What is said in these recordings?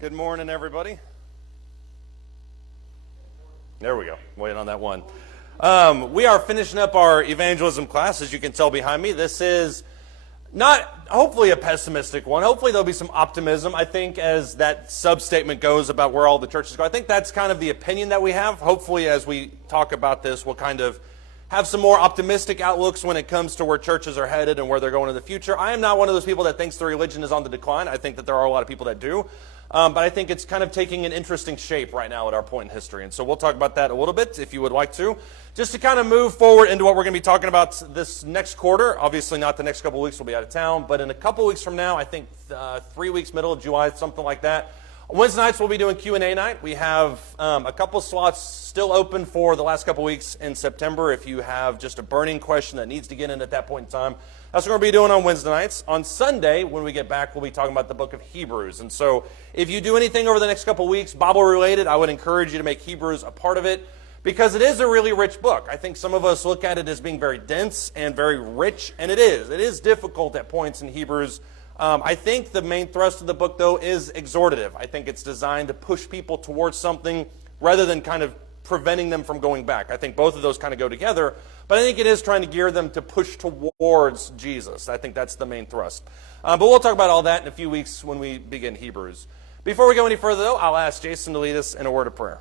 Good morning, everybody. There we go. Waiting on that one. We are finishing up our evangelism class, as you can tell behind me. This is not hopefully a pessimistic one. Hopefully there'll be some optimism, I think, as that sub-statement goes about where all the churches go. I think that's kind of the opinion that we have. Hopefully, as we talk about this, we'll kind of have some more optimistic outlooks when it comes to where churches are headed and where they're going in the future. I am not one of those people that thinks the religion is on the decline. I think that there are a lot of people that do. But I think it's kind of taking an interesting shape right now at our point in history. And so we'll talk about that a little bit, if you would like to. Just to kind of move forward into what we're going to be talking about this next quarter. Obviously not the next couple of weeks, we'll be out of town. But in a couple of weeks from now, I think 3 weeks, middle of July, something like that. On Wednesday nights, we'll be doing Q&A night. We have a couple slots still open for the last couple of weeks in September. If you have just a burning question that needs to get in at that point in time, that's what we're going to be doing on Wednesday nights. On Sunday, when we get back, we'll be talking about the book of Hebrews. And so if you do anything over the next couple of weeks, Bible-related, I would encourage you to make Hebrews a part of it because it is a really rich book. I think some of us look at it as being very dense and very rich, and it is. It is difficult at points in Hebrews. I think the main thrust of the book, though, is exhortative. I think it's designed to push people towards something rather than kind of preventing them from going back. I think both of those kind of go together, but I think it is trying to gear them to push towards Jesus. I think that's the main thrust. But we'll talk about all that in a few weeks when we begin Hebrews. Before we go any further, though, I'll ask Jason to lead us in a word of prayer.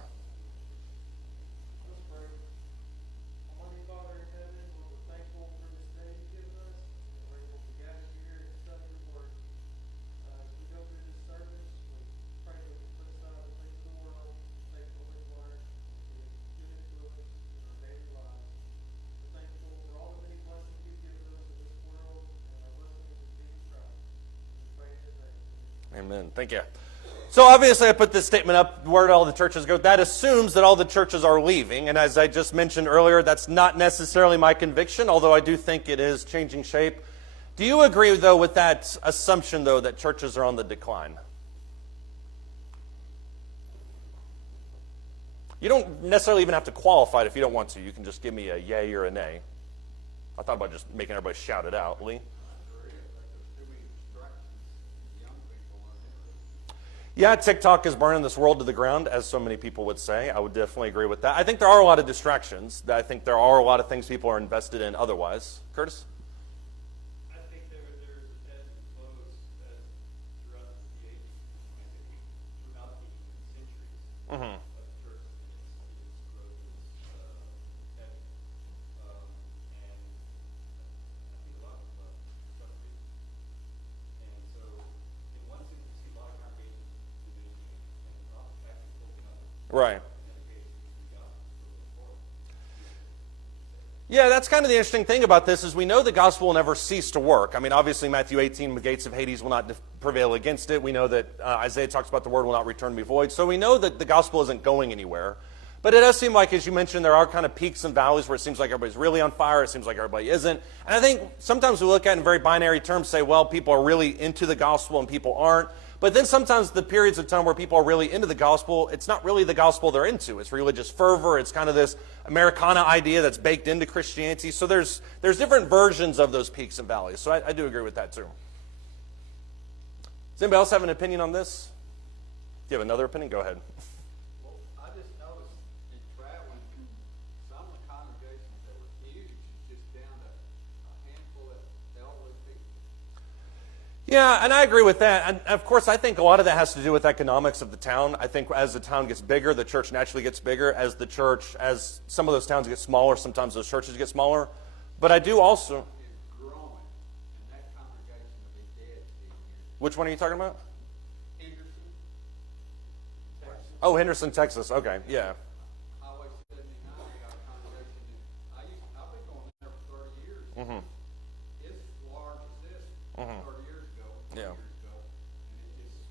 Amen. Thank you. So obviously I put this statement up, where all the churches go. That assumes that all the churches are leaving. And as I just mentioned earlier, that's not necessarily my conviction, although I do think it is changing shape. Do you agree, though, with that assumption, though, that churches are on the decline? You don't necessarily even have to qualify it if you don't want to. You can just give me a yay or a nay. I thought about just making everybody shout it out. Lee? Yeah, TikTok is burning this world to the ground, as so many people would say. I would definitely agree with that. I think there are a lot of distractions. I think there are a lot of things people are invested in otherwise. Curtis? I think there's ebbs and flows throughout the ages, throughout the centuries of the church. Its growth is heavy. And I think a lot of frustrated. And so, in one sense, you see a lot of congregations. Right. Yeah, that's kind of the interesting thing about this is we know the gospel will never cease to work. I mean, obviously, Matthew 18, the gates of Hades will not prevail against it. We know that Isaiah talks about the word will not return to be void. So we know that the gospel isn't going anywhere. But it does seem like, as you mentioned, there are kind of peaks and valleys where it seems like everybody's really on fire. It seems like everybody isn't. And I think sometimes we look at it in very binary terms, say, well, people are really into the gospel and people aren't. But then sometimes the periods of time where people are really into the gospel, it's not really the gospel they're into. It's religious fervor. It's kind of this Americana idea that's baked into Christianity. So there's different versions of those peaks and valleys. So I do agree with that too. Does anybody else have an opinion on this? Do you have another opinion? Go ahead. Well, I just noticed in traveling, some of the congregations that were huge, just down to a handful of elderly people. Yeah, and I agree with that. And of course, I think a lot of that has to do with economics of the town. I think as the town gets bigger, the church naturally gets bigger. As some of those towns get smaller, sometimes those churches get smaller. But I do also... It's growing, and that congregation will be dead in 10 years. Which one are you talking about? Henderson, Texas. Oh, Henderson, Texas. Okay, yeah. Highway 79 got a congregation. I've been going there for 30 years. Mm-hmm. It's large as this 30 years ago. Yeah. Years ago, and it just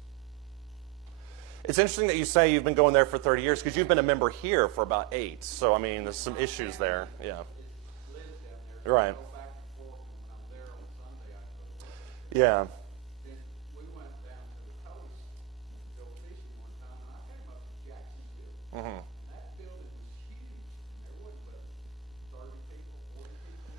It's interesting that you say you've been going there for 30 years because you've been a member here for about 8. So, I mean, there's some issues there. Yeah. lives down there. Right. I go back and forth, and when I'm there on Sunday, I go. Yeah. Then we went down to the coast to go fishing one time, and I came up to Jacksonville. Mm-hmm. And that building was huge, and there wasn't but 30 people, 40 people.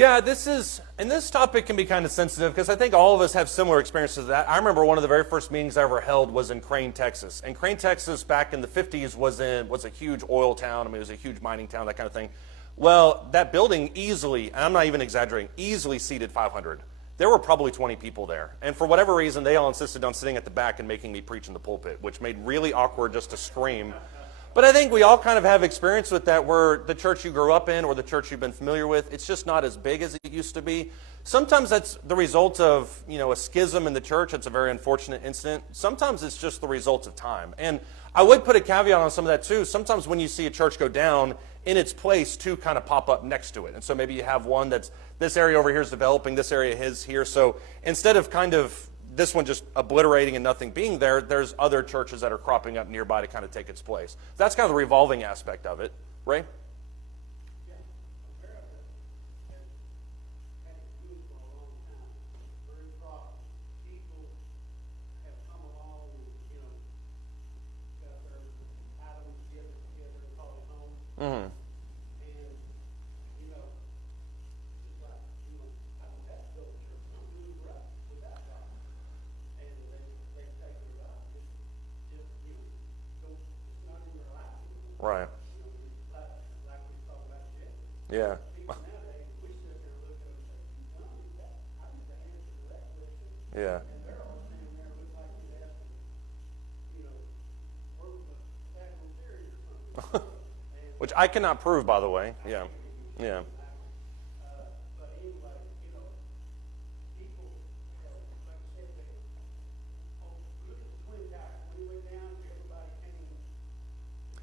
Yeah, this topic can be kind of sensitive because I think all of us have similar experiences to that. I remember one of the very first meetings I ever held was in Crane, Texas. And Crane, Texas, back in the 50s was a huge oil town. I mean, it was a huge mining town, that kind of thing. Well, that building easily, and I'm not even exaggerating, easily seated 500. There were probably 20 people there. And for whatever reason, they all insisted on sitting at the back and making me preach in the pulpit, which made really awkward just to scream. But I think we all kind of have experience with that where the church you grew up in or the church you've been familiar with, it's just not as big as it used to be. Sometimes that's the result of, a schism in the church. It's a very unfortunate incident. Sometimes it's just the result of time. And I would put a caveat on some of that too. Sometimes when you see a church go down, in its place, two kind of pop up next to it. And so maybe you have one that's, this area over here is developing, this area is here. So instead of kind of this one just obliterating and nothing being there, there's other churches that are cropping up nearby to kind of take its place. That's kind of the revolving aspect of it. Ray? Yeah, America has had it good for a long time. Very prosperous. People have come along and, got their items together and called it home. Mm-hmm. And, it's like, I don't have to go to church. I'm doing right without God. And they take it out. Just, don't, it's not in their life anymore. Right. Like we talked about yesterday. Yeah. People nowadays, we sit there and look at them and say, you done with that? I need to answer to that question. Yeah. And they're all standing there looking like you're asking, where was the stagnant theory or something. Which I cannot prove, by the way. Yeah. Yeah. But anyway, people, like I said, look at the Twin Towers. When we went down, everybody came to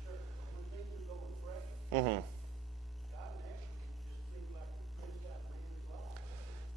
church. When things were going fresh, Mm-hmm. God naturally just seemed like the Prince out of man's life.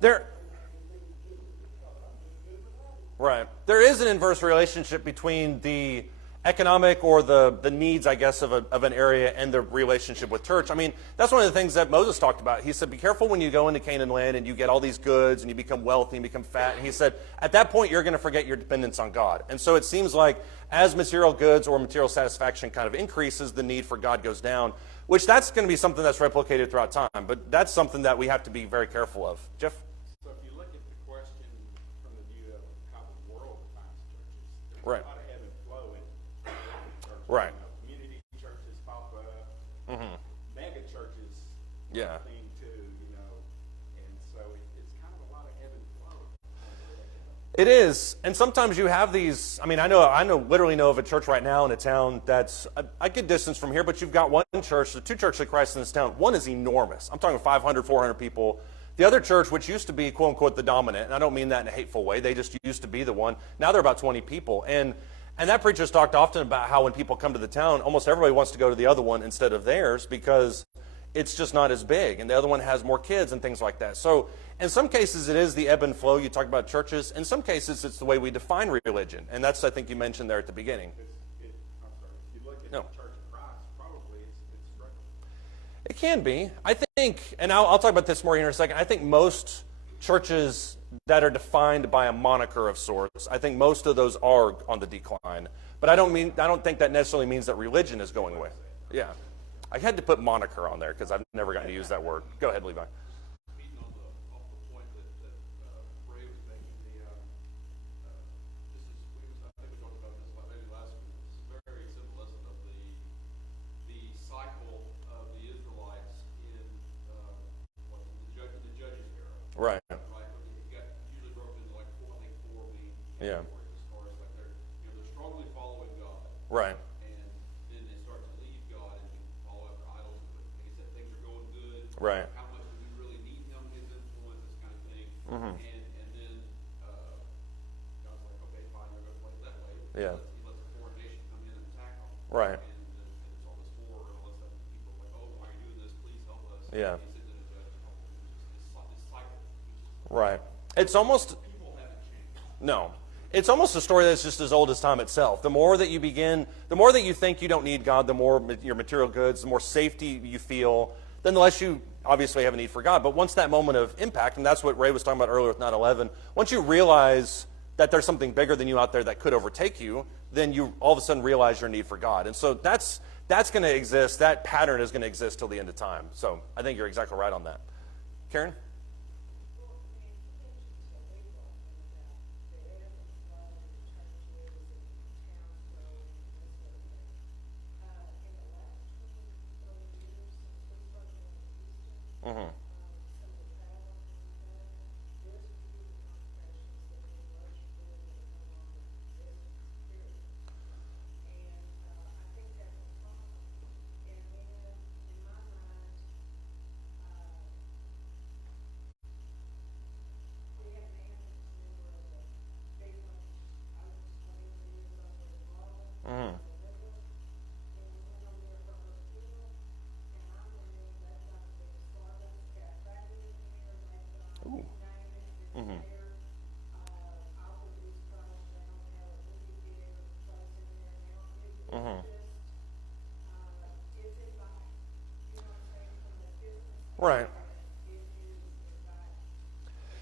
There. Didn't have anything to do with it because I'm doing good without it. Right. There is an inverse relationship between the economic or the needs, I guess, of an area and the relationship with church. I mean, that's one of the things that Moses talked about. He said, be careful when you go into Canaan land and you get all these goods and you become wealthy and become fat. And he said, at that point, you're going to forget your dependence on God. And so it seems like as material goods or material satisfaction kind of increases, the need for God goes down, which that's going to be something that's replicated throughout time. But that's something that we have to be very careful of. Jeff? So if you look at the question from the view of how the world defines churches, there's Right. a lot of ebb and flow in churches. Right. Community churches pop up, Mm-hmm. mega churches Yeah. thing too, and so it's kind of a lot of ebb and flow. It is, and sometimes you have these. I mean, I literally know of a church right now in a town that's a good distance from here, but you've got one church, the two churches of Christ in this town. One is enormous. I'm talking 500, 400 people. The other church, which used to be, quote unquote, the dominant, and I don't mean that in a hateful way, they just used to be the one. Now they're about 20 people, and that preacher's talked often about how when people come to the town, almost everybody wants to go to the other one instead of theirs because it's just not as big, and the other one has more kids and things like that. So in some cases, it is the ebb and flow. You talk about churches. In some cases, it's the way we define religion, and that's, I think, you mentioned there at the beginning. I'm sorry. If you look at No. the Church of Christ, probably it's struggling. It can be. I think, and I'll talk about this more here in a second, I think most churches that are defined by a moniker of sorts, I think most of those are on the decline. But I don't think that necessarily means that religion is going away. Yeah. I had to put moniker on there because I've never gotten to use that word. Go ahead, Levi. Feeding off the point that Ray was making, I think we talked about this maybe last week. This is very symbolism of the cycle of the Israelites in the Judges era. Right. Right, it got usually broken into like four main Yeah. categories as far as like they're strongly following God. Right. And then they start to leave God and follow after idols. But like I said, things are going good. Right. How much do we really need him, his influence, this kind of thing. Mhm. And then God's like, okay, fine, you're going to play it that way. Yeah. He lets a foreign nation come in and attack them. Right. And it's all this war and all this stuff. And people are like, oh, why are you doing this? Please help us. Yeah. And he sits in a judge and helps them. This cycle. Right. It's almost, People haven't changed. no. It's almost a story that's just as old as time itself. The more that you think you don't need God, the more your material goods, the more safety you feel, then the less you obviously have a need for God. But once that moment of impact, and that's what Ray was talking about earlier with 9/11, once you realize that there's something bigger than you out there that could overtake you, then you all of a sudden realize your need for God. And so that's going to exist. That pattern is going to exist till the end of time. So I think you're exactly right on that. Karen? Mm-hmm. Some of the travel and that. There's a few of the congregations that do much better that are no longer existing, period. And I think that's a problem. And then, in my mind, we had a man that was a member of the big one, I was 21 years old in Marlin, Mm-hmm. the liquor, and we went over there for her funeral, and I went in, they've got the big Starbucks cafe in there, they've got, Ooh. you name it, it's Mm-hmm. there. Out of East Coast, they don't have a movie theater place in there now, Mm-hmm. it's inviting, you know what I'm saying, from the business Right. standpoint, it is inviting.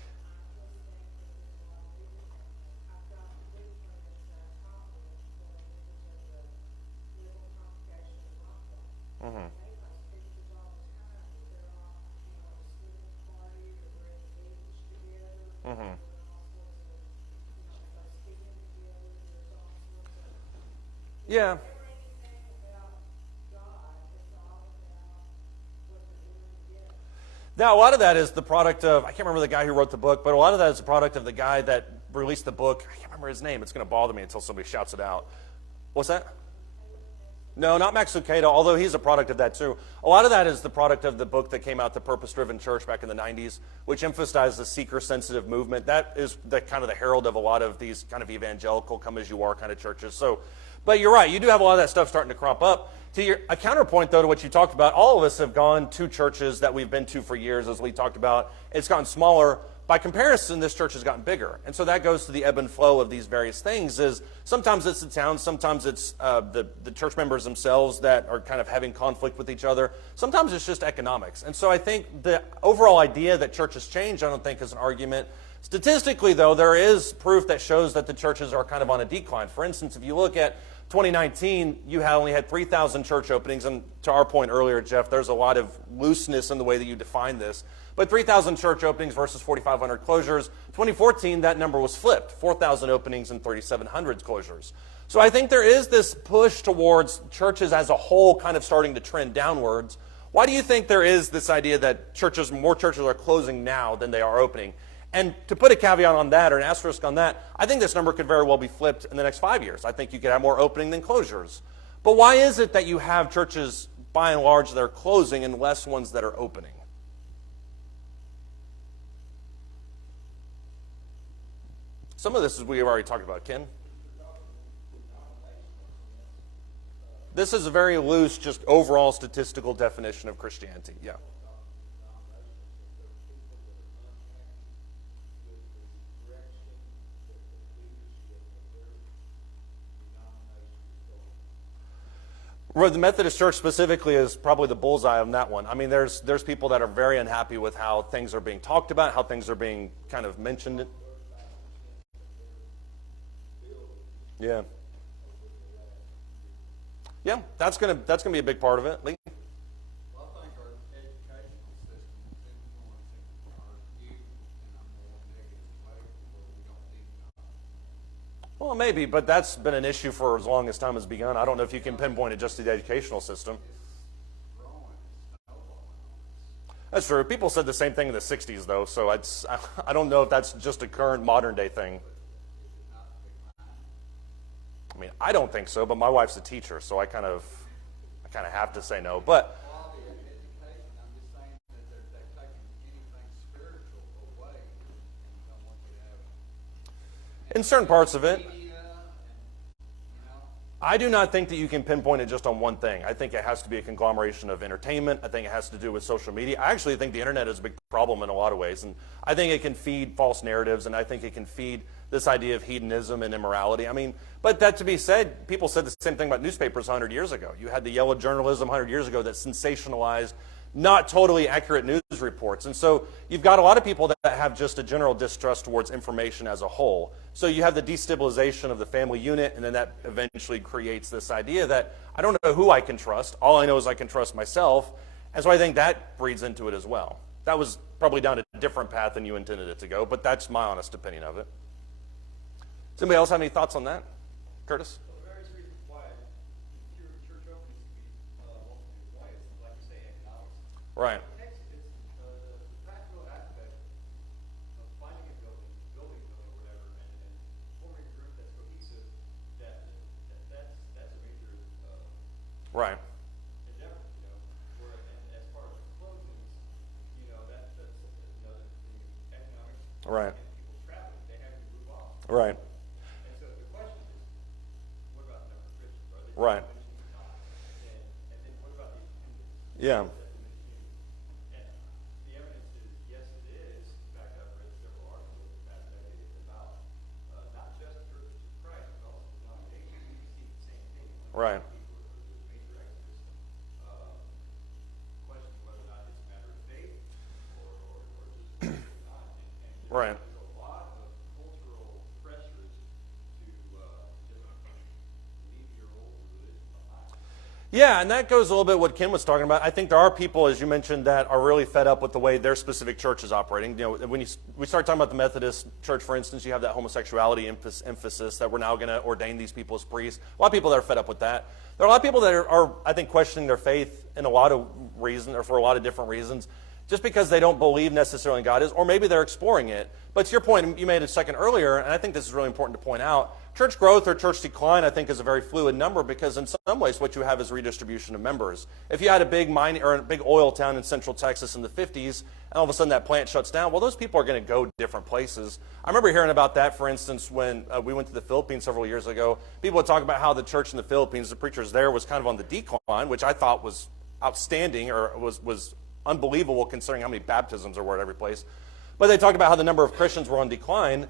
And I just think that there's a lot of movement happening. I've got good friends that I talk with that are members of the Liberal congregation in Rockville. Mm-hmm. And they post pictures all the time that they're all, you know, at a student party or they're at the beach together. Mm-hmm. Doing all sorts of, you know, if they're skiing together, there's all sorts of. Yeah. Never anything about God, it's all about what they're doing together. Now, a lot of that is the product of, I can't remember the guy who wrote the book, but a lot of that is the product of the guy that released the book. I can't remember his name. It's going to bother me until somebody shouts it out. What's that? No, not Max Lucado, although he's a product of that too. A lot of that is the product of the book that came out, The Purpose-Driven Church, back in the 90s, which emphasized the seeker-sensitive movement. That is the kind of the herald of a lot of these kind of evangelical, come-as-you-are kind of churches. So, but you're right, you do have a lot of that stuff starting to crop up. A counterpoint, though, to what you talked about, all of us have gone to churches that we've been to for years, as we talked about. It's gotten smaller. By comparison, this church has gotten bigger. And so that goes to the ebb and flow of these various things. Is sometimes it's the town, sometimes it's the church members themselves that are kind of having conflict with each other. Sometimes it's just economics. And so I think the overall idea that churches change, I don't think is an argument. Statistically, though, there is proof that shows that the churches are kind of on a decline. For instance, if you look at 2019, you only had 3,000 church openings. And to our point earlier, Jeff, there's a lot of looseness in the way that you define this. But 3,000 church openings versus 4,500 closures. 2014, that number was flipped, 4,000 openings and 3,700 closures. So I think there is this push towards churches as a whole kind of starting to trend downwards. Why do you think there is this idea that more churches are closing now than they are opening? And to put a caveat on that, or an asterisk on that, I think this number could very well be flipped in the next 5 years. I think you could have more opening than closures. But why is it that you have churches, by and large, that are closing and less ones that are opening? Some of this is we've already talked about, Ken. This is a very loose, just overall statistical definition of Christianity. Yeah. Well, the Methodist Church specifically is probably the bullseye on that one. I mean, there's people that are very unhappy with how things are being talked about, how things are being kind of mentioned. Yeah. Yeah, that's gonna be a big part of it. Lee? Well, I think our educational system is influencing our youth in a more negative way where we don't need God. Well, maybe, but that's been an issue for as long as time has begun. I don't know if you can pinpoint it just to the educational system. It's growing, it's snowballing on us. That's true. People said the same thing in the 60s, though, so I don't know if that's just a current modern-day thing. Is it not declining? I mean, I don't think so, but my wife's a teacher, so I kind of have to say no. But Quality of education, I'm just saying that they're taking anything spiritual away and don't want you to have in certain parts of it, media and, you know, I do not think that you can pinpoint it just on one thing. I think it has to be a conglomeration of entertainment. I think it has to do with social media. I actually think the internet is a big problem in a lot of ways, and I think it can feed false narratives, and I think it can feed this idea of hedonism and immorality. I mean, but that to be said, people said the same thing about newspapers 100 years ago. You had the yellow journalism 100 years ago that sensationalized not totally accurate news reports. And so you've got a lot of people that have just a general distrust towards information as a whole. So you have the destabilization of the family unit, and then that eventually creates this idea that I don't know who I can trust. All I know is I can trust myself. And so I think that breeds into it as well. That was probably down a different path than you intended it to go, but that's my honest opinion of it. Does anybody else have any thoughts on that? Curtis? So the various reasons why church openings can be multitude. Why is, like you say, economics. Right. In Texas, it's Right. And people travel, they have to move on. Right. And so the question is, what about the number of Christians? Are they Right. diminishing or not? And then what about the attendance? Yeah. Is that diminishing? And the evidence is, yes, it is. In fact, I've read several articles in the past decade about not just churches of Christ, but also denominations. We see the same thing. Right. People are doing major exodus. Question whether or not it's a matter of faith or just not. And Right. there's a lot of cultural pressures to leave your old religion behind. Yeah, and that goes a little bit what Ken was talking about. I think there are people, as you mentioned, that are really fed up with the way their specific church is operating. You know, when we start talking about the Methodist Church, for instance, you have that homosexuality emphasis that we're now going to ordain these people as priests. A lot of people that are fed up with that. There are a lot of people that are I think, questioning their faith in a lot of reasons, or for a lot of different reasons, just because they don't believe necessarily in God is, or maybe they're exploring it. But to your point, you made a second earlier, and I think this is really important to point out, church growth or church decline, I think, is a very fluid number because in some ways what you have is redistribution of members. If you had a big mining or a big oil town in central Texas in the 50s, and all of a sudden that plant shuts down, well, those people are going to go different places. I remember hearing about that, for instance, when we went to the Philippines several years ago. People would talk about how the church in the Philippines, the preachers there, was kind of on the decline, which I thought was outstanding, or was unbelievable considering how many baptisms there were at every place. But they talked about how the number of Christians were on decline.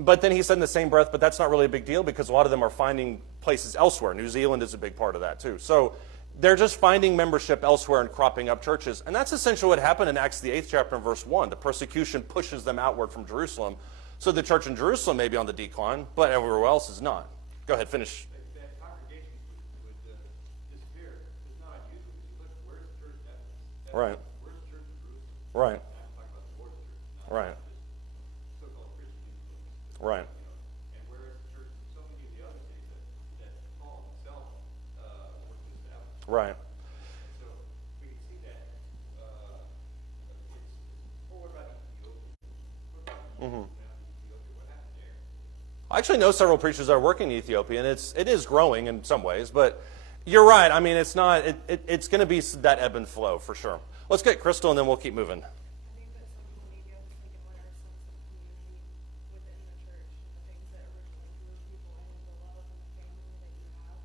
But then he said in the same breath, but that's not really a big deal because a lot of them are finding places elsewhere. New Zealand is a big part of that too. So they're just finding membership elsewhere and cropping up churches. And that's essentially what happened in Acts the 8th chapter and verse 1. The persecution pushes them outward from Jerusalem. So the church in Jerusalem may be on the decline, but everywhere else is not. Go ahead, finish. That congregations would disappear. It's not unusual. If you look, where's the church at? Right. Where's the church in Jerusalem? Right. I'm talking about the Lord's church, not Right. just so-called Christian influence. Right. And whereas the church in so many of the other things that Paul himself worked to establish. Right. And so we can see that what about Ethiopia? What about Ethiopia? What happened there? I actually know several preachers that are working in Ethiopia, and it is growing in some ways, but you're right. I mean, it's not. It's going to be that ebb and flow for sure. Let's get Crystal, and then we'll keep moving. I think that social media has taken away our sense of community within the church and the things that originally drew people in, the love and the family that you have.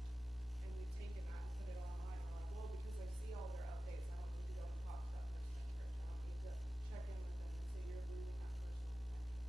And we've taken that and put it online. And we're like, well, because I see all their updates, I don't need to go and talk to that person in church. I don't need to check in with them and say you're losing that personal connection.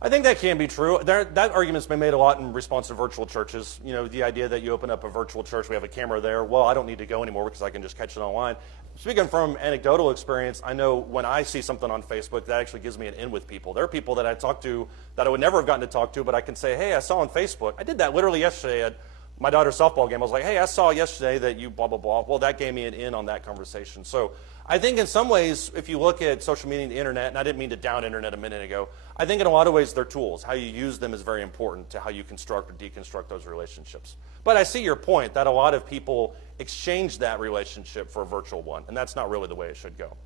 I think that can be true. That argument's been made a lot in response to virtual churches. You know, the idea that you open up a virtual church, we have a camera there. Well, I don't need to go anymore because I can just catch it online. Speaking from anecdotal experience, I know when I see something on Facebook, that actually gives me an in with people. There are people that I talk to that I would never have gotten to talk to, but I can say, hey, I saw on Facebook. I did that literally yesterday at my daughter's softball game. I was like, hey, I saw yesterday that you blah, blah, blah. Well, that gave me an in on that conversation. So I think in some ways, if you look at social media and the internet, and I didn't mean to down internet a minute ago, I think in a lot of ways they're tools. How you use them is very important to how you construct or deconstruct those relationships. But I see your point that a lot of people exchange that relationship for a virtual one, and that's not really the way it should go.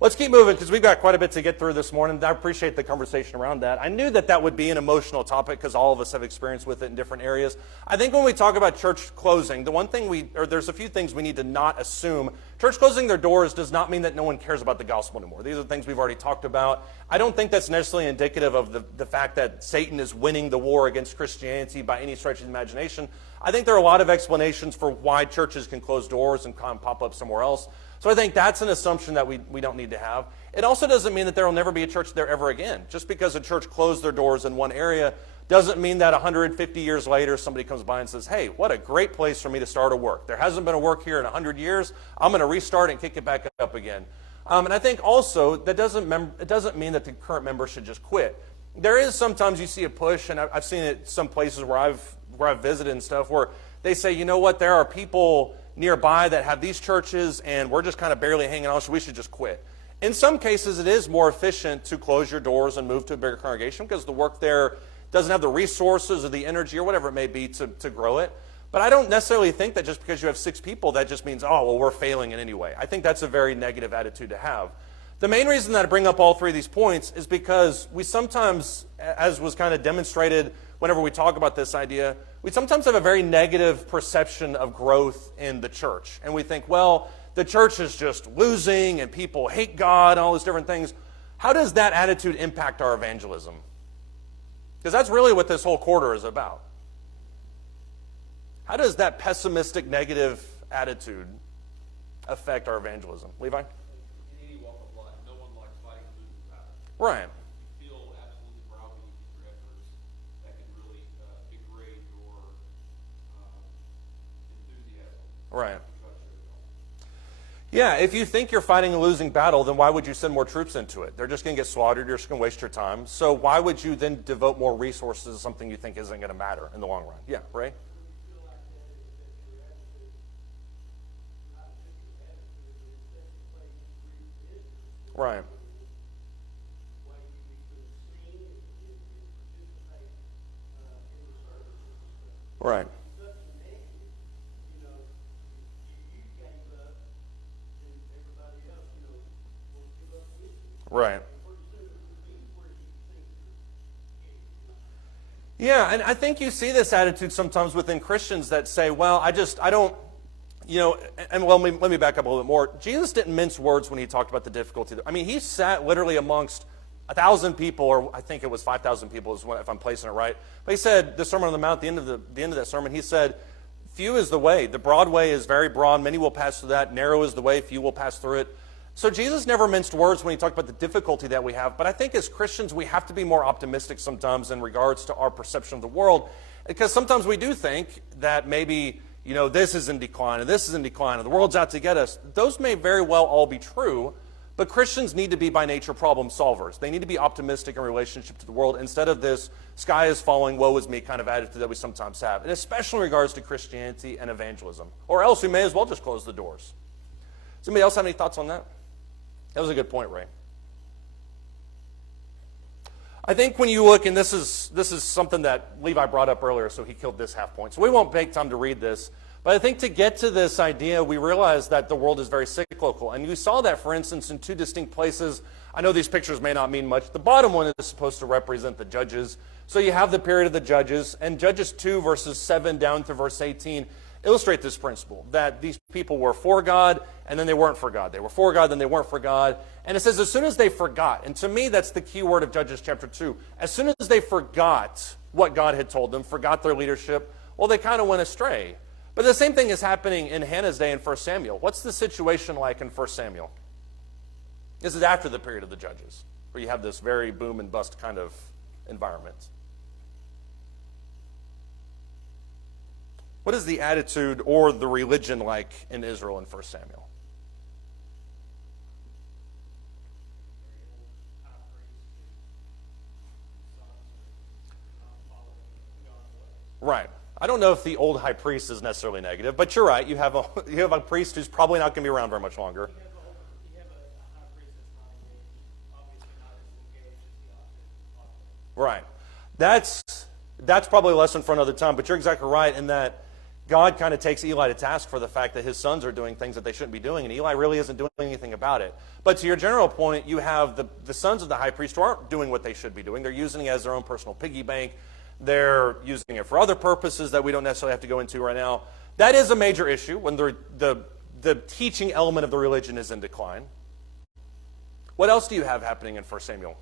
Let's keep moving because we've got quite a bit to get through this morning. I appreciate the conversation around that. I knew that would be an emotional topic because all of us have experience with it in different areas. I think when we talk about church closing, there's a few things we need to not assume. Church closing their doors does not mean that no one cares about the gospel anymore. These are things we've already talked about. I don't think that's necessarily indicative of the fact that Satan is winning the war against Christianity by any stretch of the imagination. I think there are a lot of explanations for why churches can close doors and kind of pop up somewhere else. So I think that's an assumption that we don't need to have. It also doesn't mean that there will never be a church there ever again. Just because a church closed their doors in one area doesn't mean that 150 years later somebody comes by and says, hey, what a great place for me to start a work. There hasn't been a work here in 100 years. I'm going to restart and kick it back up again. And I think also that it doesn't mean that the current members should just quit. There is sometimes you see a push, and I've seen it some places where I've visited and stuff, where they say, you know what, there are people nearby that have these churches and we're just kind of barely hanging on, so we should just quit. In some cases, it is more efficient to close your doors and move to a bigger congregation because the work there doesn't have the resources or the energy or whatever it may be to grow it. But I don't necessarily think that just because you have 6 people, that just means, oh, well, we're failing in any way. I think that's a very negative attitude to have. The main reason that I bring up all 3 of these points is because we sometimes, as was kind of demonstrated whenever we talk about this idea, we sometimes have a very negative perception of growth in the church. And we think, well, the church is just losing and people hate God and all those different things. How does that attitude impact our evangelism? Because that's really what this whole quarter is about. How does that pessimistic, negative attitude affect our evangelism? Levi? In any walk of life, no one likes fighting a losing battle. Right. You feel absolutely browbeaten with your efforts. That can really degrade your enthusiasm. Right. to try to show it all. Yeah, if you think you're fighting a losing battle, then why would you send more troops into it? They're just going to get slaughtered. You're just going to waste your time. So why would you then devote more resources to something you think isn't going to matter in the long run? Yeah, Ray? feel like that is that your attitude, not just your attitude, but it's just the way you read business. Right. The way you even sing and participate in the services and stuff. Right. Such a negative, you know, you gave up, and everybody else, you know, will give up with you. Right. And pretty soon it will be where you think you're getting, you know. Yeah, and I think you see this attitude sometimes within Christians that say, well, I don't, you know, and well, let me back up a little bit more. Jesus didn't mince words when he talked about the difficulty. I mean, he sat literally amongst 1,000 people, or I think it was 5,000 people, if I'm placing it right. But he said, the Sermon on the Mount, the end of that sermon, he said, few is the way. The broad way is very broad. Many will pass through that. Narrow is the way. Few will pass through it. So Jesus never minced words when he talked about the difficulty that we have. But I think as Christians, we have to be more optimistic sometimes in regards to our perception of the world. Because sometimes we do think that maybe, you know, this is in decline and this is in decline and the world's out to get us. Those may very well all be true. But Christians need to be by nature problem solvers. They need to be optimistic in relationship to the world instead of this sky is falling, woe is me kind of attitude that we sometimes have. And especially in regards to Christianity and evangelism. Or else we may as well just close the doors. Does anybody else have any thoughts on that? That was a good point, Ray. I think when you look, and this is something that Levi brought up earlier, so he killed this half point. So we won't take time to read this. But I think to get to this idea, we realize that the world is very cyclical. And you saw that, for instance, in two distinct places. I know these pictures may not mean much. The bottom one is supposed to represent the judges. So you have the period of the judges. And Judges 2, verses 7 down to verse 18 illustrate this principle, that these people were for God, and then they weren't for God. They were for God, then they weren't for God. And it says as soon as they forgot, and to me that's the key word of Judges chapter 2, as soon as they forgot what God had told them, forgot their leadership, well, they kind of went astray. But the same thing is happening in Hannah's day in 1 Samuel. What's the situation like in 1 Samuel? This is after the period of the judges, where you have this very boom and bust kind of environment. What is the attitude or the religion like in Israel in 1 Samuel? Right. I don't know if the old high priest is necessarily negative, but you're right. You have a priest who's probably not going to be around very much longer. You have a high priest that's not engaged, obviously not as engaged as the opposite. Right. That's probably a lesson for another time, but you're exactly right in that God kind of takes Eli to task for the fact that his sons are doing things that they shouldn't be doing, and Eli really isn't doing anything about it. But to your general point, you have the sons of the high priest who aren't doing what they should be doing. They're using it as their own personal piggy bank. They're using it for other purposes that we don't necessarily have to go into right now. That is a major issue when the teaching element of the religion is in decline. What else do you have happening in 1 Samuel?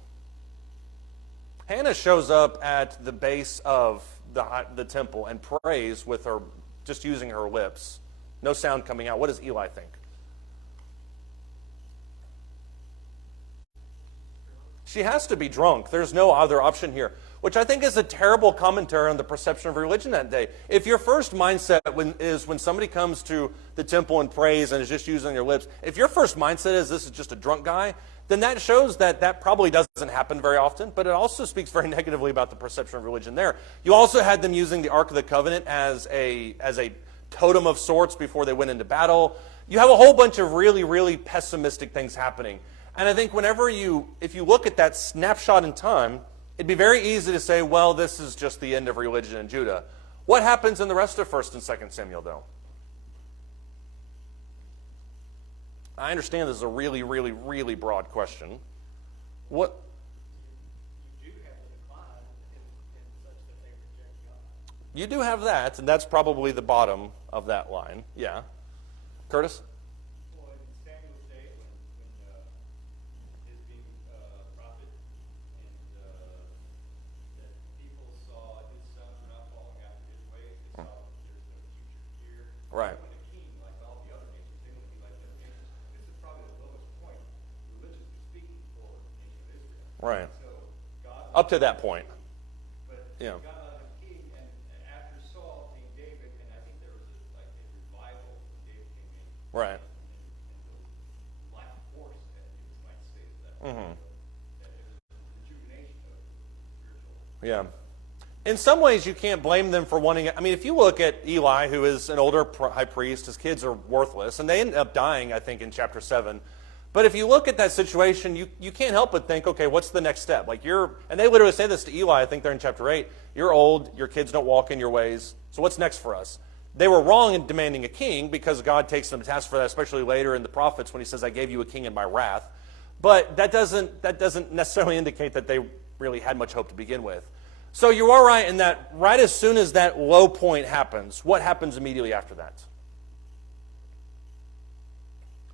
Hannah shows up at the base of the temple and prays with her, just using her lips. No sound coming out. What does Eli think? She has to be drunk. There's no other option here, which I think is a terrible commentary on the perception of religion that day. If your first mindset is when somebody comes to the temple and prays and is just using their lips, if your first mindset is this is just a drunk guy, then that shows that probably doesn't happen very often, but it also speaks very negatively about the perception of religion there. You also had them using the Ark of the Covenant as a totem of sorts before they went into battle. You have a whole bunch of really, really pessimistic things happening. And I think if you look at that snapshot in time, it'd be very easy to say, well, this is just the end of religion in Judah. What happens in the rest of 1 and 2 Samuel, though? I understand this is a really, really, really broad question. What? You do have a decline in such that they reject God. You do have that, and that's probably the bottom of that line. Yeah. Curtis? Well, in Samuel's day, when his being Right. They want a king like all the other nations. They want to be like the other nations. This is probably the lowest point, religiously speaking, for the nation of Israel. Right. So God Up to that point. But Yeah. God let him king, and after Saul came David, and I think there was like a revival when David came in. Right. And the life force, that you might say, that that it was a rejuvenation of spiritual. Yeah. In some ways, you can't blame them for wanting it. I mean, if you look at Eli, who is an older high priest, his kids are worthless, and they end up dying, I think, in chapter 7. But if you look at that situation, you can't help but think, okay, what's the next step? Like and they literally say this to Eli, I think they're in chapter 8. You're old, your kids don't walk in your ways, so what's next for us? They were wrong in demanding a king because God takes them to task for that, especially later in the prophets when he says, I gave you a king in my wrath. But that doesn't necessarily indicate that they really had much hope to begin with. So you are right in that right as soon as that low point happens, what happens immediately after that?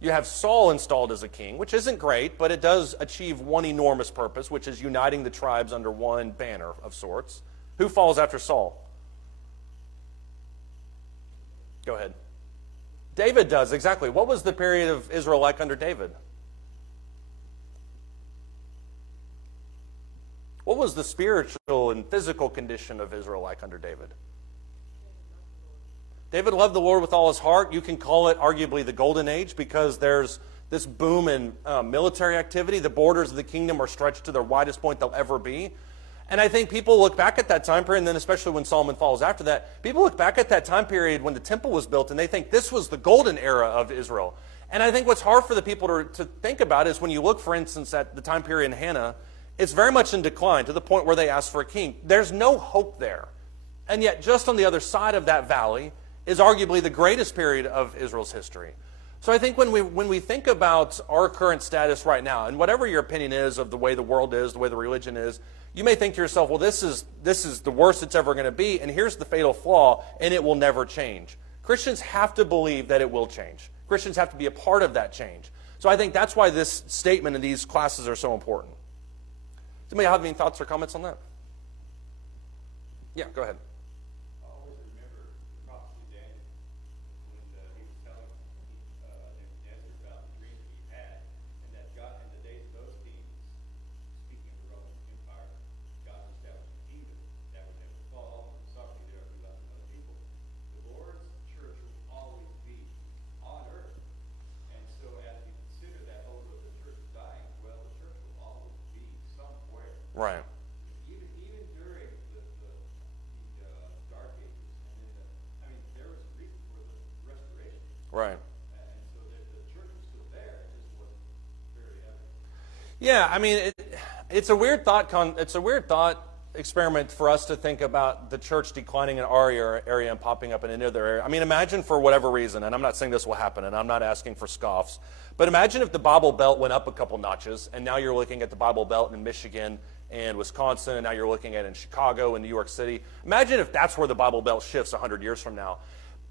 You have Saul installed as a king, which isn't great, but it does achieve one enormous purpose, which is uniting the tribes under one banner of sorts. Who falls after Saul? Go ahead. David does, exactly. What was the period of Israel like under David? What was the spiritual and physical condition of Israel like under David? David loved the Lord with all his heart. You can call it arguably the golden age because there's this boom in military activity. The borders of the kingdom are stretched to their widest point they'll ever be. And I think people look back at that time period, and then especially when Solomon falls after that, people look back at that time period when the temple was built, and they think this was the golden era of Israel. And I think what's hard for the people to think about is when you look, for instance, at the time period in Hannah, it's very much in decline to the point where they ask for a king. There's no hope there. And yet just on the other side of that valley is arguably the greatest period of Israel's history. So I think when we think about our current status right now, and whatever your opinion is of the way the world is, the way the religion is, you may think to yourself, well, this is the worst it's ever going to be, and here's the fatal flaw, and it will never change. Christians have to believe that it will change. Christians have to be a part of that change. So I think that's why this statement in these classes are so important. Does anybody have any thoughts or comments on that? Yeah, go ahead. I always remember the prophecy of Daniel when he was telling Nebuchadnezzar about the dream that he had, and that God, in the days of those kings, speaking of the Roman Empire, God established a kingdom that would never fall, and sovereignty there would be left to other people. The Lord's church will always be on earth. And so as we consider that, oh, the church is dying, well, the church will always be somewhere. Right. Even during the Dark Ages, and there was a reason for the Restoration. Right. And so the church was still there, it just wasn't very evident. Yeah, I mean, it's a weird thought. It's a weird thought experiment for us to think about the church declining in our area and popping up in another area. I mean, imagine for whatever reason, and I'm not saying this will happen, and I'm not asking for scoffs, but imagine if the Bible Belt went up a couple notches, and now you're looking at the Bible Belt in Michigan and Wisconsin, and now you're looking at it in Chicago and New York City. Imagine if that's where the Bible Belt shifts 100 years from now.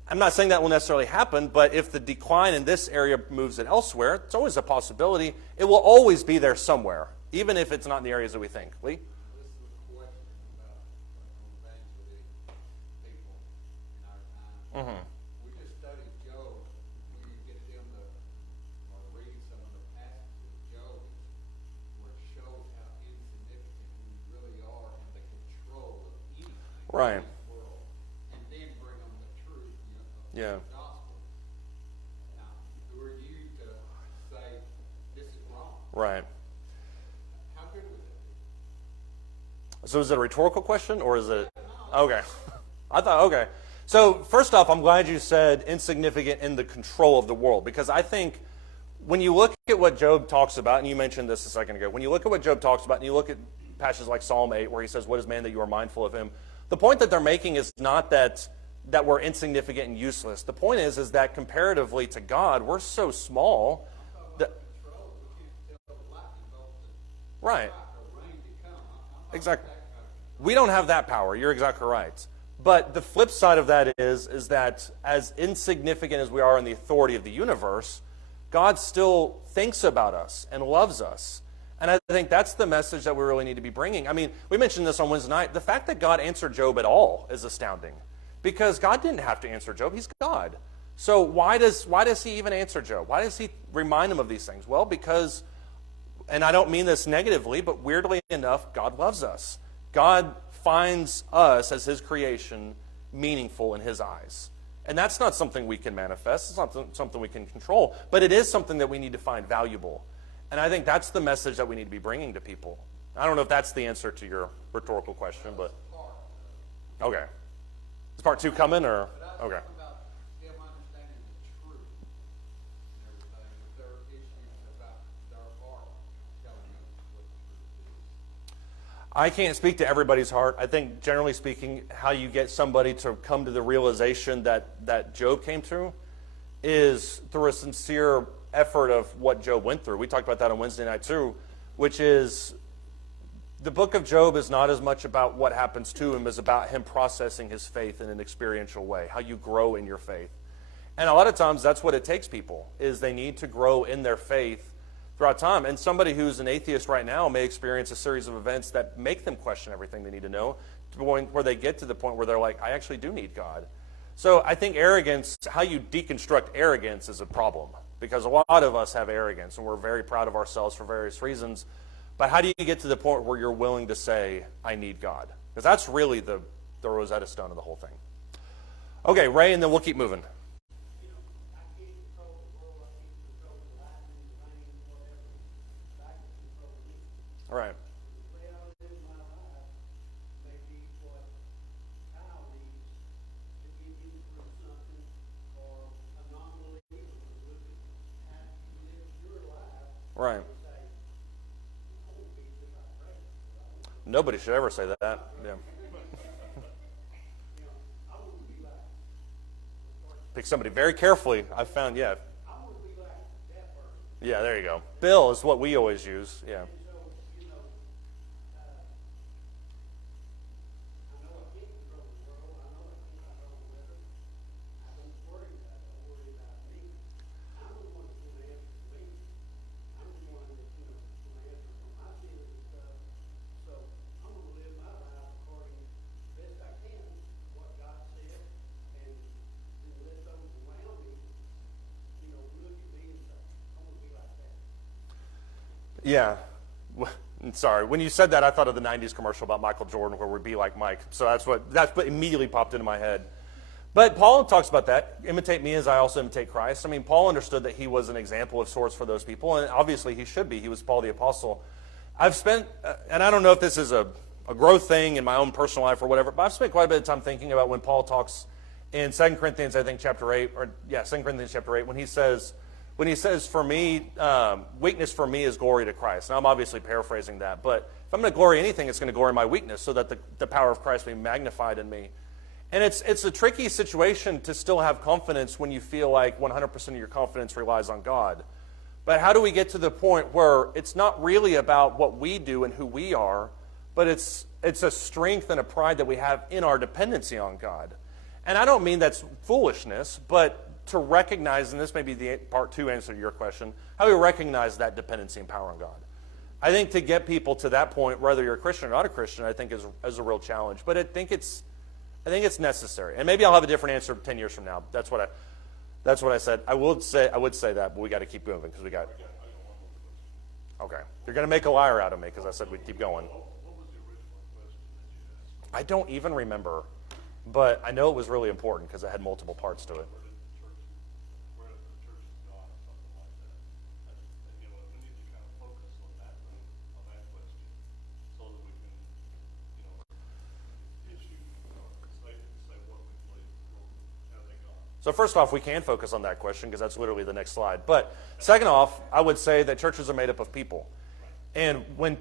I'm not saying that will necessarily happen, but if the decline in this area moves it elsewhere, it's always a possibility. It will always be there somewhere, even if it's not in the areas that we think. Lee? This is a question about evangelism people in our time. We just studied Job. We get them to read some of the passages of Job where it shows how insignificant we really are in the control of anything Right. in this world, and then bring them the truth, Yeah. of the gospel. Now, who are you to say this is wrong? Right. How good would that be? So is it a rhetorical question, or is it? Okay. I thought, okay. So first off, I'm glad you said insignificant in the control of the world, because I think when you look at what Job talks about, and you mentioned this a second ago, when you look at what Job talks about, and you look at passages like Psalm 8, where he says, what is man that you are mindful of him? The point that they're making is not that we're insignificant and useless. The point is that comparatively to God, we're so small that, Control, we can't tell the lightning bolt to right. strike or rain to come. I'm Exactly. that kind of We don't have that power. You're exactly right. But the flip side of that is that as insignificant as we are in the authority of the universe, God still thinks about us and loves us. And I think that's the message that we really need to be bringing. I mean, we mentioned this on Wednesday night. The fact that God answered Job at all is astounding, because God didn't have to answer Job. He's God. So why does he even answer Job? Why does he remind him of these things? Well, because, and I don't mean this negatively, but weirdly enough, God loves us. God finds us as his creation meaningful in his eyes. And that's not something we can manifest. It's not something we can control. But it is something that we need to find valuable. And I think that's the message that we need to be bringing to people. I don't know if that's the answer to your rhetorical question, but okay. Is part 2 coming, or okay? About him understanding the truth and everything, if there are issues about their heart telling them what the truth is. I can't speak to everybody's heart. I think, generally speaking, how you get somebody to come to the realization that Job came through is through a sincere effort of what Job went through. We talked about that on Wednesday night too, which is the book of Job is not as much about what happens to him as about him processing his faith in an experiential way, how you grow in your faith. And a lot of times that's what it takes people, is they need to grow in their faith throughout time. And somebody who's an atheist right now may experience a series of events that make them question everything they need to know, to the point where they get to the point where they're like, I actually do need God. So I think arrogance, how you deconstruct arrogance is a problem, because a lot of us have arrogance and we're very proud of ourselves for various reasons. But how do you get to the point where you're willing to say, I need God? Because that's really the Rosetta Stone of the whole thing. Okay, Ray, and then we'll keep moving. You know, I can't control the world, I can't control the lightning, the rain, whatever, but I can control me. All right. The way I live my life may be what Kyle needs to get him through something, or anomaly, or look at how you live your life. Right. And say, I want to be just like Ray. Nobody should ever say that. Yeah. You know, I want to be like, Pick somebody very carefully. I found, yeah. I want to be like that person. Yeah, there you go. Bill is what we always use. Yeah. And so, you know, I know I can't control the world. I know I can't control the weather. I don't worry about it. I worry about me. I'm the one that's going to answer for me. I'm the one that, you know, going to answer for my sins and stuff. So I'm going to live my life according to best I can, what God said, and then let those around me, you know, look at me and say, I'm going to be like that. Yeah. Sorry. When you said that, I thought of the 90s commercial about Michael Jordan where we'd be like Mike. So that's what immediately popped into my head. But Paul talks about that. Imitate me as I also imitate Christ. I mean, Paul understood that he was an example of sorts for those people, and obviously he should be. He was Paul the Apostle. I've spent, and I don't know if this is a growth thing in my own personal life or whatever, but I've spent quite a bit of time thinking about when Paul talks in 2 Corinthians, I think, chapter 8, 2 Corinthians chapter 8, when he says, for me, weakness for me is glory to Christ. Now, I'm obviously paraphrasing that, but if I'm going to glory anything, it's going to glory my weakness so that the power of Christ may be magnified in me. And it's a tricky situation to still have confidence when you feel like 100% of your confidence relies on God. But how do we get to the point where it's not really about what we do and who we are, but it's a strength and a pride that we have in our dependency on God? And I don't mean that's foolishness, but to recognize, and this may be the part 2 answer to your question, how we recognize that dependency and power on God. I think to get people to that point, whether you're a Christian or not a Christian, I think is a real challenge. But I think it's necessary. And maybe I'll have a different answer 10 years from now. That's what I said. I would say that, but we got to keep moving because we got. Okay, you're going to make a liar out of me because I said we'd keep going. What was the original question that you asked? I don't even remember, but I know it was really important because it had multiple parts to it. Where the church has gone, or something like that. And, you know, we need to kind of focus on that question, so that we can, you know, say what we believe, how they gone. So first off, we can focus on that question because that's literally the next slide. But second off, I would say that churches are made up of people. And when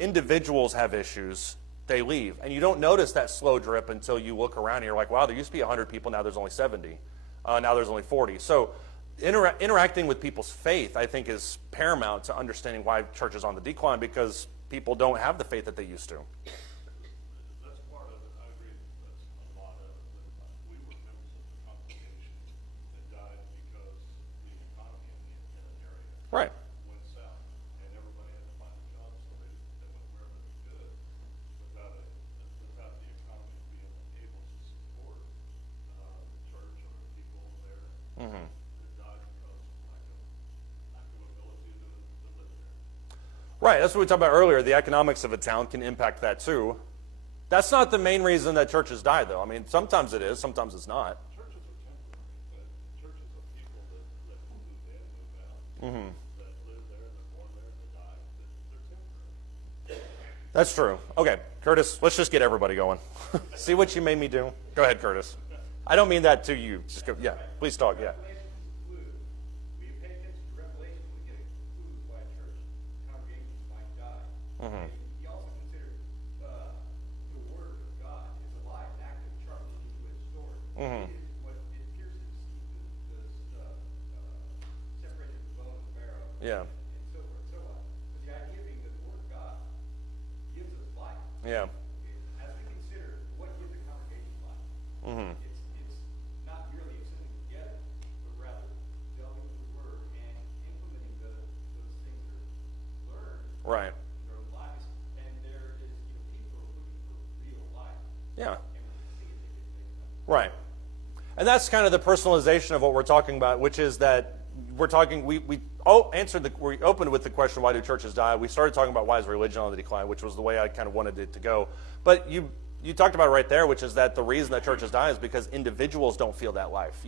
individuals have issues, they leave. And you don't notice that slow drip until you look around and you're like, wow, there used to be 100 people, now there's only 70. Now there's only 40. So interacting with people's faith, I think, is paramount to understanding why church is on the decline, because people don't have the faith that they used to. That's part of it. I agree. That's a lot of it. But we were members of the congregation that died because the economy in an area Right. went south, and everybody had to find a job, so they went wherever they could without the economy being able to support the church or the people there. Right, that's what we talked about earlier. The economics of a town can impact that too. That's not the main reason that churches die, though. I mean, sometimes it is, sometimes it's not. Churches are temporary, but churches are people that move in, move out, that live there, they're born there, they die, they're temporary. That's true. Okay, Curtis, let's just get everybody going. See what you made me do? Go ahead, Curtis. I don't mean that to you. Just go, yeah, please talk, yeah. Revelations conclude. We pay attention to Revelation, we get a clue why church congregations might die. He also considered the Word of God is alive, active, sharper than two-edged sword. It is what it pierces the separation of the bone and the marrow, Yeah, and so forth and so on. But the idea being that the Word of God gives us life. yeah, As we consider what gives a congregation life, it's not merely assembling together, but rather delving into the Word and implementing those things that are learned right, in their own lives. And there is, people are looking for real life, yeah, and we can see it if they come. right. And that's kind of the personalization of what we're talking about, which is that we're talking, we opened with the question, why do churches die? We started talking about why is religion on the decline, which was the way I kind of wanted it to go. But you talked about it right there, which is that the reason that churches die is because individuals don't feel that life,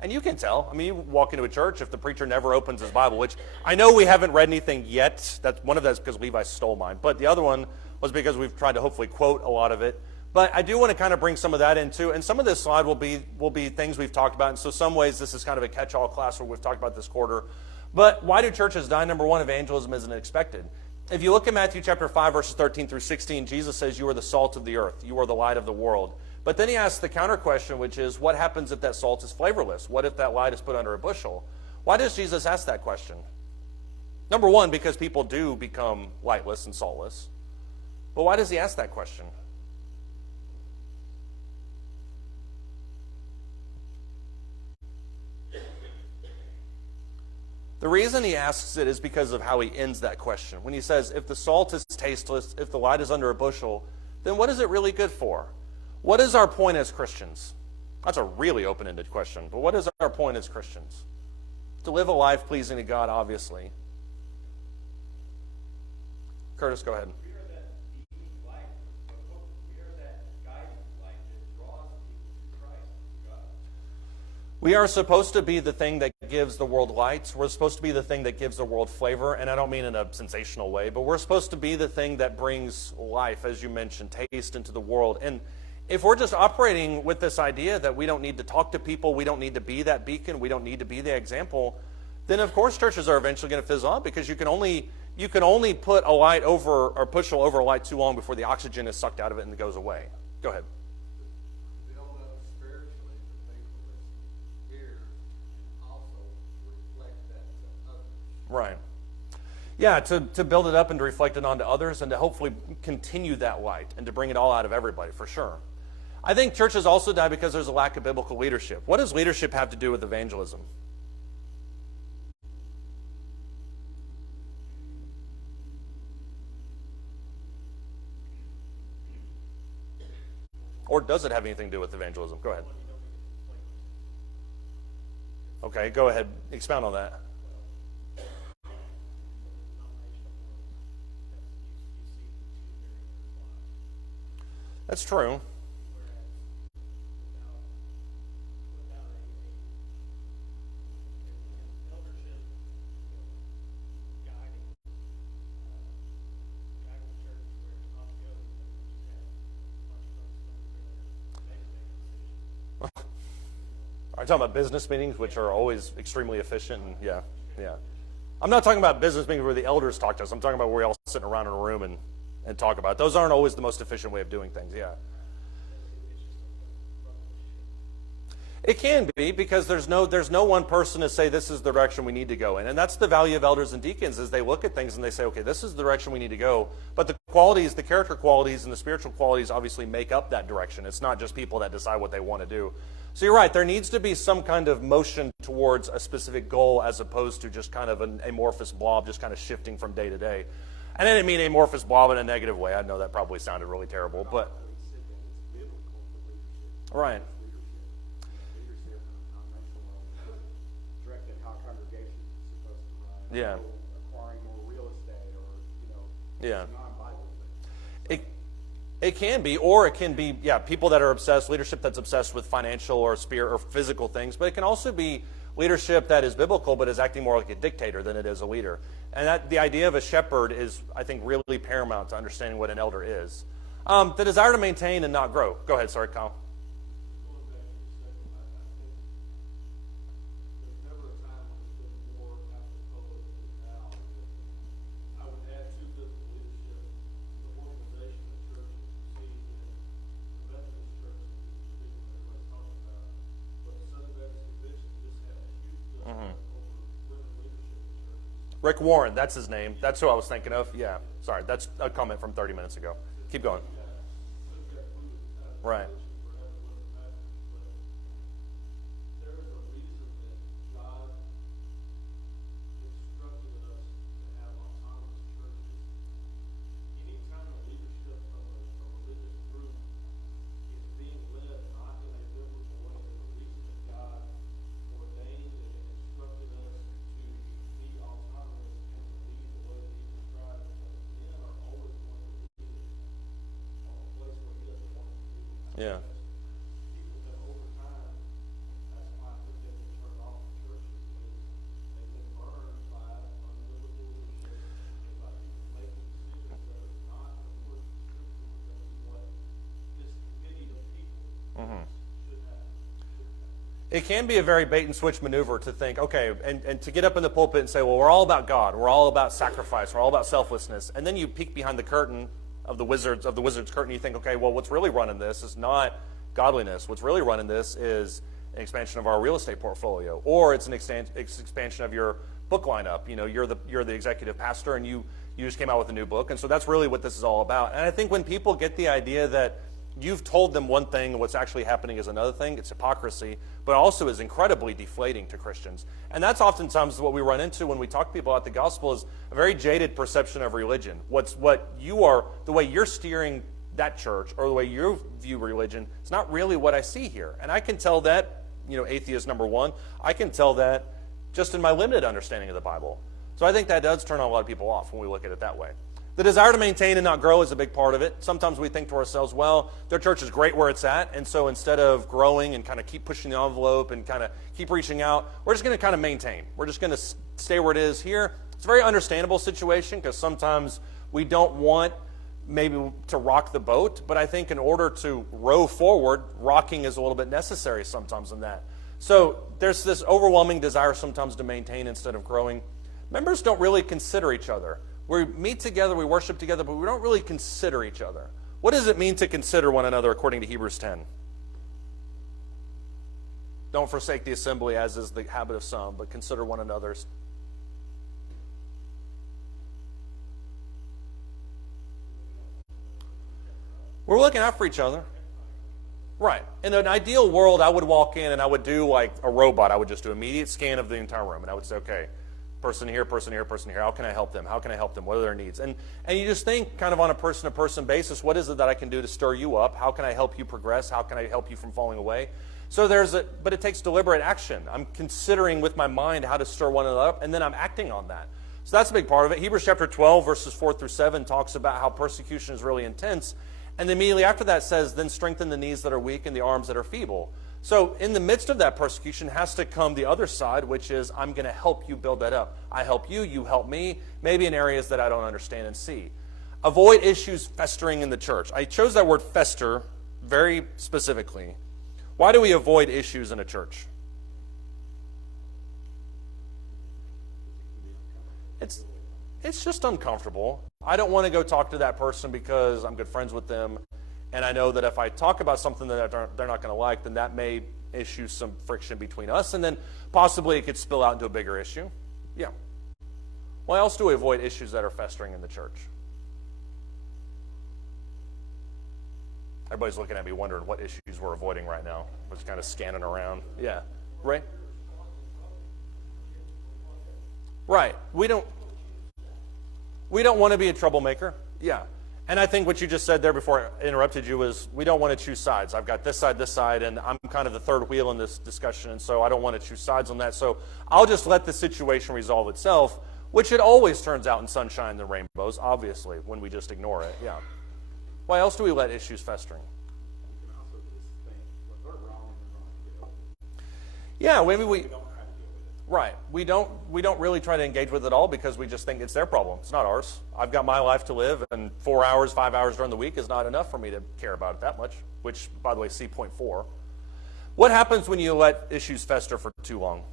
And you can tell. I mean, you walk into a church, if the preacher never opens his Bible, which I know we haven't read anything yet. One of that's because Levi stole mine. But the other one was because we've tried to hopefully quote a lot of it. But I do want to kind of bring some of that into, and some of this slide will be things we've talked about. And so some ways this is kind of a catch-all class where we've talked about this quarter. But why do churches die? Number one, evangelism isn't expected. If you look at Matthew chapter 5, verses 13 through 16, Jesus says, you are the salt of the earth. You are the light of the world. But then he asks the counter question, which is, what happens if that salt is flavorless? What if that light is put under a bushel? Why does Jesus ask that question? Number one, because people do become lightless and saltless. But why does he ask that question? The reason he asks it is because of how he ends that question. When he says, if the salt is tasteless, if the light is under a bushel, then what is it really good for? What is our point as Christians? That's a really open-ended question, but what is our point as Christians? To live a life pleasing to God, obviously. Curtis, go ahead. We are that beaming light of hope. We are that guiding light that draws people to Christ, to God. We are supposed to be the thing that gives the world light. We're supposed to be the thing that gives the world flavor, and I don't mean in a sensational way, but we're supposed to be the thing that brings life, as you mentioned, taste into the world. And if we're just operating with this idea that we don't need to talk to people, we don't need to be that beacon, we don't need to be the example, then of course churches are eventually going to fizzle out, because you can only put a light over or push over a light too long before the oxygen is sucked out of it and it goes away. Go ahead. Build up spiritually the people that's here and also reflect that to others. Right. Yeah, to build it up and to reflect it onto others and to hopefully continue that light and to bring it all out of everybody, for sure. I think churches also die because there's a lack of biblical leadership. What does leadership have to do with evangelism? Or does it have anything to do with evangelism? Go ahead. Okay, go ahead. Expound on that. That's true. Are you talking about business meetings, which are always extremely efficient? And yeah. I'm not talking about business meetings where the elders talk to us. I'm talking about where we all sitting around in a room and talk about it. Those aren't always the most efficient way of doing things, yeah. It can be, because there's no one person to say this is the direction we need to go in. And that's the value of elders and deacons, is they look at things and they say, okay, this is the direction we need to go. But the qualities, the character qualities and the spiritual qualities obviously make up that direction. It's not just people that decide what they want to do. So you're right, there needs to be some kind of motion towards a specific goal as opposed to just kind of an amorphous blob just kind of shifting from day to day. And I didn't mean amorphous blob in a negative way. I know that probably sounded really terrible, but right. Leadership on a congregational level, directing how congregations are supposed to run. Yeah. Acquiring more real estate, or Yeah. non-Bible It, thing. it can be, or it can be, yeah, people that are obsessed, leadership that's obsessed with financial or spirit or physical things, but it can also be leadership that is biblical but is acting more like a dictator than it is a leader. And that the idea of a shepherd is, I think, really paramount to understanding what an elder is. The desire to maintain and not grow. Go ahead, sorry, Kyle. Going back to the second, I think there's never a time when it's been more apropos than now. I would add to biblical leadership the organization of churches you see in the Methodist church, particularly everybody's talking about. But the Southern Baptist Convention just had a huge discussion over women leadership in churches. Rick Warren, that's his name. That's who I was thinking of. Yeah, sorry, that's a comment from 30 minutes ago. Keep going. Right. There is a reason that God instructed us to have autonomous churches. Anytime the leadership of a religious group is being led not in a biblical way, there's a reason that God ordained and instructed us to be autonomous and to lead the way that He prescribed, because men are always going to lead on a place where He doesn't want them to be. Yeah. People have over time, that's why I think they've been turned off from churches, is they've been burned by unbiblical leadership and by people making decisions that are not according to Scripture, because of what this committee of people should have. It can be a very bait and switch maneuver to think, okay, and to get up in the pulpit and say, well, we're all about God, we're all about sacrifice, we're all about selflessness, and then you peek behind the curtain of the wizard's curtain, you think, okay, well, what's really running this is not godliness. What's really running this is an expansion of our real estate portfolio, or it's an expansion of your book lineup. You know, you're the executive pastor, and you just came out with a new book, and so that's really what this is all about. And I think when people get the idea that you've told them one thing and what's actually happening is another thing, it's hypocrisy, but also is incredibly deflating to Christians. And that's oftentimes what we run into when we talk to people about the gospel, is a very jaded perception of religion. The way you're steering that church or the way you view religion, it's not really what I see here. And I can tell that, atheist number one, I can tell that just in my limited understanding of the Bible. So I think that does turn a lot of people off when we look at it that way. The desire to maintain and not grow is a big part of it. Sometimes we think to ourselves, well, their church is great where it's at, and so instead of growing and kind of keep pushing the envelope and kind of keep reaching out, we're just going to kind of maintain. We're just going to stay where it is here. It's a very understandable situation because sometimes we don't want maybe to rock the boat, but I think in order to row forward, rocking is a little bit necessary sometimes in that. So there's this overwhelming desire sometimes to maintain instead of growing. Members don't really consider each other. We meet together, we worship together, but we don't really consider each other. What does it mean to consider one another according to Hebrews 10? Don't forsake the assembly, as is the habit of some, but consider one another's. We're looking out for each other. Right. In an ideal world, I would walk in and I would do like a robot. I would just do an immediate scan of the entire room. And I would say, okay, person here, person here, person here. How can I help them? How can I help them? What are their needs? And you just think kind of on a person-to-person basis, what is it that I can do to stir you up? How can I help you progress? How can I help you from falling away? So but it takes deliberate action. I'm considering with my mind how to stir one another up, and then I'm acting on that. So that's a big part of it. Hebrews chapter 12, verses 4 through 7 talks about how persecution is really intense. And immediately after that says, then strengthen the knees that are weak and the arms that are feeble. So in the midst of that persecution has to come the other side, which is I'm going to help you build that up. I help you, you help me, maybe in areas that I don't understand and see. Avoid issues festering in the church. I chose that word fester very specifically. Why do we avoid issues in a church? It's just uncomfortable. I don't want to go talk to that person because I'm good friends with them. And I know that if I talk about something that they're not going to like, then that may issue some friction between us. And then possibly it could spill out into a bigger issue. Yeah. Why else do we avoid issues that are festering in the church? Everybody's looking at me wondering what issues we're avoiding right now. We're just kind of scanning around. Yeah. Right? Right. We don't want to be a troublemaker. Yeah. And I think what you just said there before I interrupted you was we don't want to choose sides. I've got this side, and I'm kind of the third wheel in this discussion, and so I don't want to choose sides on that. So I'll just let the situation resolve itself. which it always turns out in sunshine and rainbows, obviously, when we just ignore it. Yeah. Why else do we let issues festering? You can also just think, well, they're wrong and they're going to get over it. Yeah, maybe we We don't try to deal with it. right. We don't really try to engage with it all because we just think it's their problem. It's not ours. I've got my life to live, and 4 hours, 5 hours during the week is not enough for me to care about it that much. Which, by the way, see point 4. What happens when you let issues fester for too long?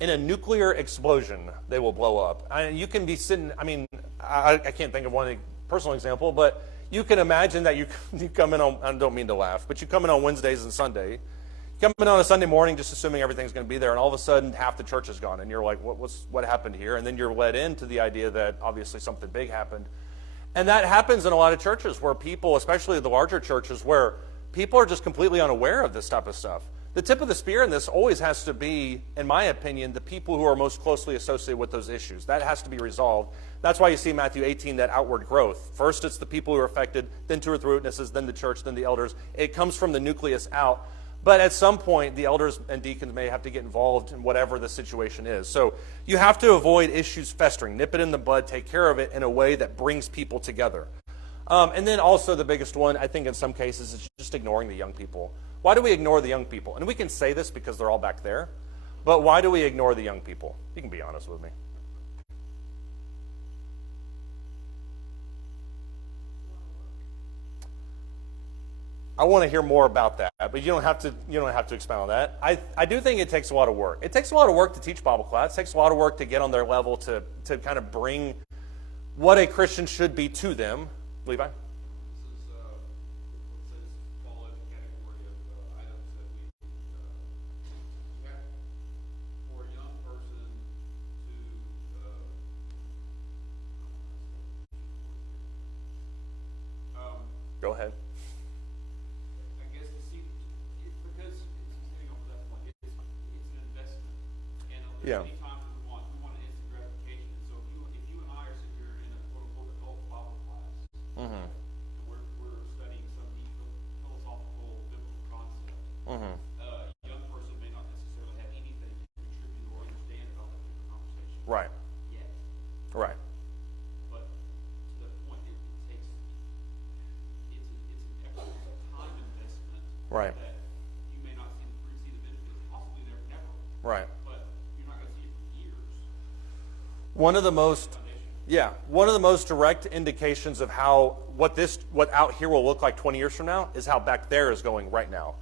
In a nuclear explosion, they will blow up. You can be sitting, I can't think of one personal example, but you can imagine that you come in on, I don't mean to laugh, but you come in on Wednesdays and Sunday. You come in on a Sunday morning just assuming everything's going to be there, and all of a sudden half the church is gone, and you're like, what happened here? And then you're led into the idea that obviously something big happened. And that happens in a lot of churches where people, especially the larger churches, where people are just completely unaware of this type of stuff. The tip of the spear in this always has to be, in my opinion, the people who are most closely associated with those issues. That has to be resolved. That's why you see Matthew 18, that outward growth. First, it's the people who are affected, then 2 or 3 witnesses, then the church, then the elders. It comes from the nucleus out. But at some point, the elders and deacons may have to get involved in whatever the situation is. So you have to avoid issues festering. Nip it in the bud, take care of it in a way that brings people together. And then also the biggest one, I think in some cases, is just ignoring the young people. Why do we ignore the young people? And we can say this because they're all back there, but why do we ignore the young people? You can be honest with me. I want to hear more about that, but you don't have to expound on that. I do think it takes a lot of work. It takes a lot of work to teach Bible class. It takes a lot of work to get on their level to kind of bring what a Christian should be to them. Levi? This is, let's say this fall in the category of items that we have for a young person to, Go ahead. I guess to see, because it's getting over that point, it's an investment. And Yeah. many times we want an instant gratification. And so if you and I are sitting here in a quote unquote adult Bible class, Mm-hmm. and we're studying some deep philosophical biblical concept. Mm-hmm. A young person may not necessarily have anything to contribute or understand about that particular conversation Right. yet. Right. But to that point, it takes it's an effort, it's a time investment Right. that you may not see the benefits, possibly never, Right. but you're not going to see it for years. One of the most direct indications of how what out here will look like 20 years from now is how back there is going right now.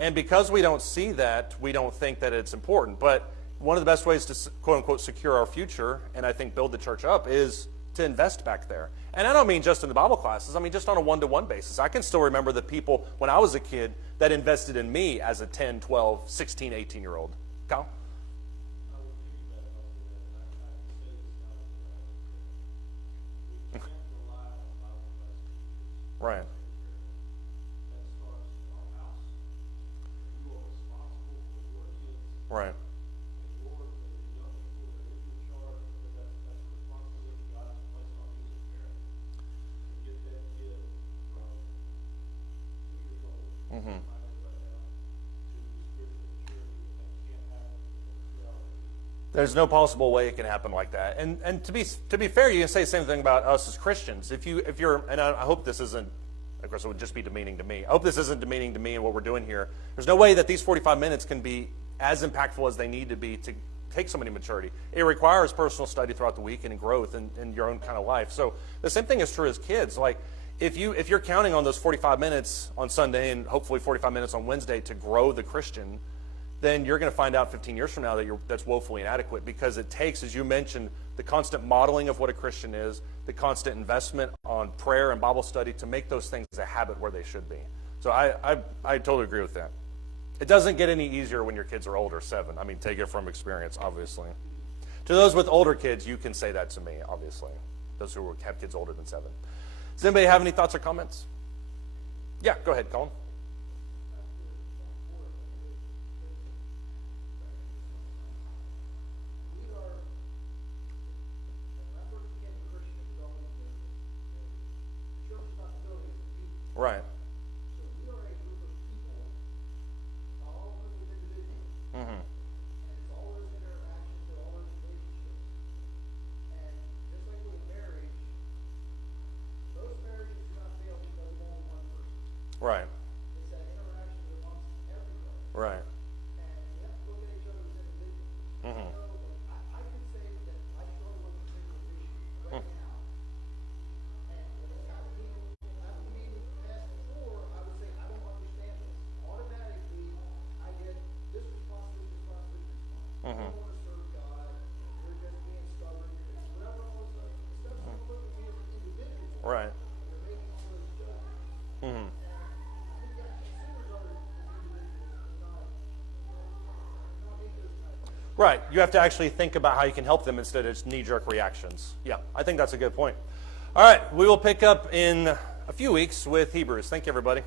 And because we don't see that, we don't think that it's important. But one of the best ways to quote unquote secure our future, and I think build the church up, is to invest back there. And I don't mean just in the Bible classes, I mean just on a one-to-one basis. I can still remember the people when I was a kid that invested in me as a 10, 12, 16, 18-year-old. Kyle? I would piggyback off of that, and I can say this now we can't rely on Bible class teachers. Right. That starts our house. You are responsible for your kids Right. and your young people that are in your charge, because that's a responsibility God has placed on you as a parent. To get that kid from 2 years old, Mm-hmm. I know right now, to spiritual maturity, and that can't happen in 3 hours. There's no possible way it can happen like that. And to be fair, you can say the same thing about us as Christians. If you're, and I hope this isn't, of course, it would just be demeaning to me. I hope this isn't demeaning to me and what we're doing here. There's no way that these 45 minutes can be as impactful as they need to be to take somebody to maturity. It requires personal study throughout the week and growth in your own kind of life. So the same thing is true as kids. Like if you're counting on those 45 minutes on Sunday and hopefully 45 minutes on Wednesday to grow the Christian, then you're going to find out 15 years from now that that's woefully inadequate, because it takes, as you mentioned, the constant modeling of what a Christian is, the constant investment on prayer and Bible study to make those things a habit where they should be. So I totally agree with that. It doesn't get any easier when your kids are older, 7. I mean, take it from experience, obviously. To those with older kids, you can say that to me, obviously. Those who have kids older than 7. Does anybody have any thoughts or comments? Yeah, go ahead, Colin. Right. So we are a group of people, all of us are individuals, Mm-hmm. and it's all those Right. It's that interaction amongst everybody. Right. And we have to look at each other as individuals. Mhm. You know, like, I can say that I struggle with a particular issue right now. And if it's happening to me with past before, I would say, I don't understand this. Automatically, I get this response, this response, this response. I don't want to serve God. You're just being stubborn. Whatever all this stuff. Instead of someone looking at me as an individual, Right. they're making all those judgments. Mhm. I think you have to consider others as individuals and not make those type of things. Right. You have to actually think about how you can help them instead of just knee-jerk reactions. Yeah, I think that's a good point. All right, we will pick up in a few weeks with Hebrews. Thank you, everybody.